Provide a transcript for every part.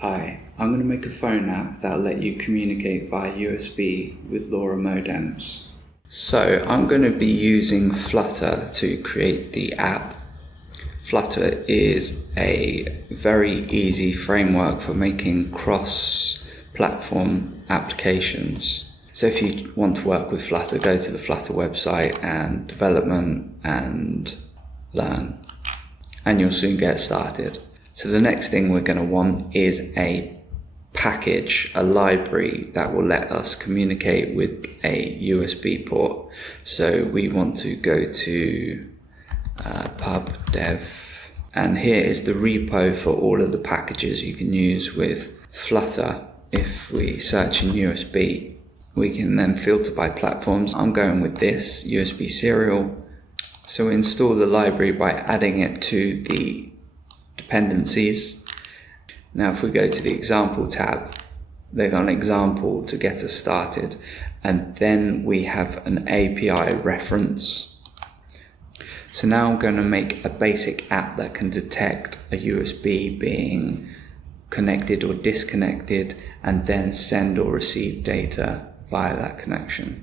Hi, I'm going to make a phone app that'll let you communicate via USB with LoRa modems. So I'm going to be using Flutter to create the app. Flutter is a very easy framework for making cross-platform applications. So if you want to work with Flutter, go to the Flutter website and development and learn, and you'll soon get started. So the next thing we're going to want is a package, a library that will let us communicate with a USB port. So we want to go to pub dev, and here is the repo for all of the packages you can use with Flutter. If we search in USB, we can then filter by platforms. I'm going with this USB serial. So we install the library by adding it to the dependencies. Now if we go to the example tab, they've got an example to get us started, and then we have an API reference. So now I'm going to make a basic app that can detect a USB being connected or disconnected and then send or receive data via that connection.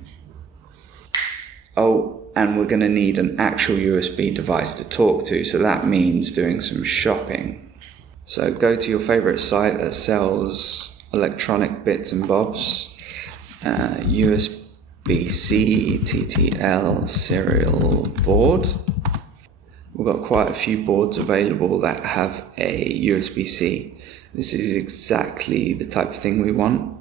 And we're going to need an actual USB device to talk to, so that means doing some shopping. So go to your favorite site that sells electronic bits and bobs, USB-C TTL serial board. We've got quite a few boards available that have a USB-C. This is exactly the type of thing we want.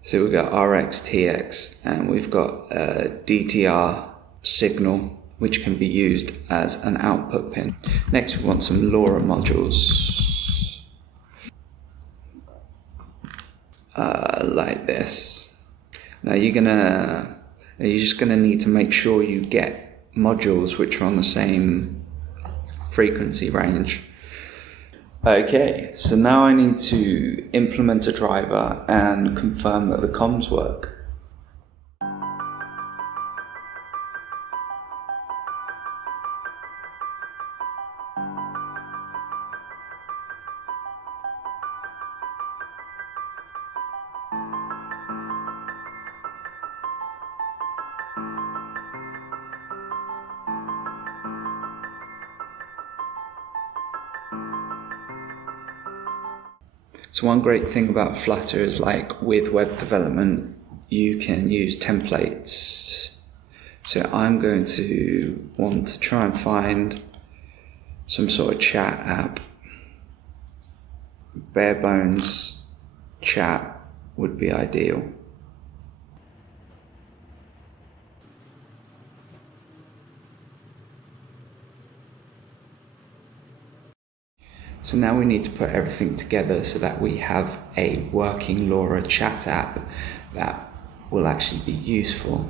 So we've got RX, TX, and we've got a DTR signal, which can be used as an output pin. Next we want some LoRa modules, like this. Now you're just gonna need to make sure you get modules which are on the same frequency range. Okay, so now I need to implement a driver and confirm that the comms work. So one great thing about Flutter is, like with web development, you can use templates. So I'm going to want to try and find some sort of chat app. Bare bones chat would be ideal. So now we need to put everything together so that we have a working LoRa chat app that will actually be useful.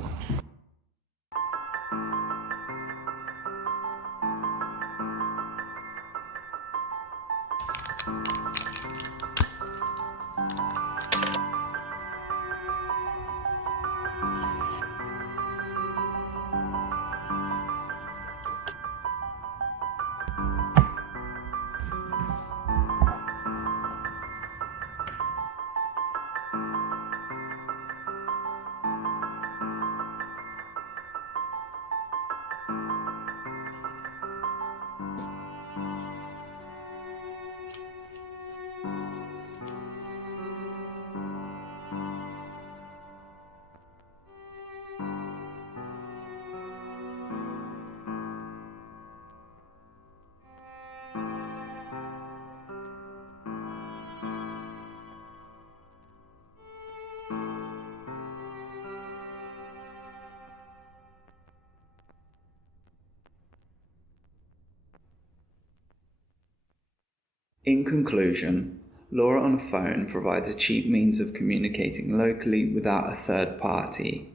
In conclusion, LoRa on a phone provides a cheap means of communicating locally without a third party.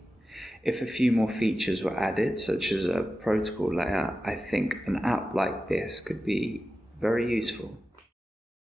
If a few more features were added, such as a protocol layer, I think an app like this could be very useful.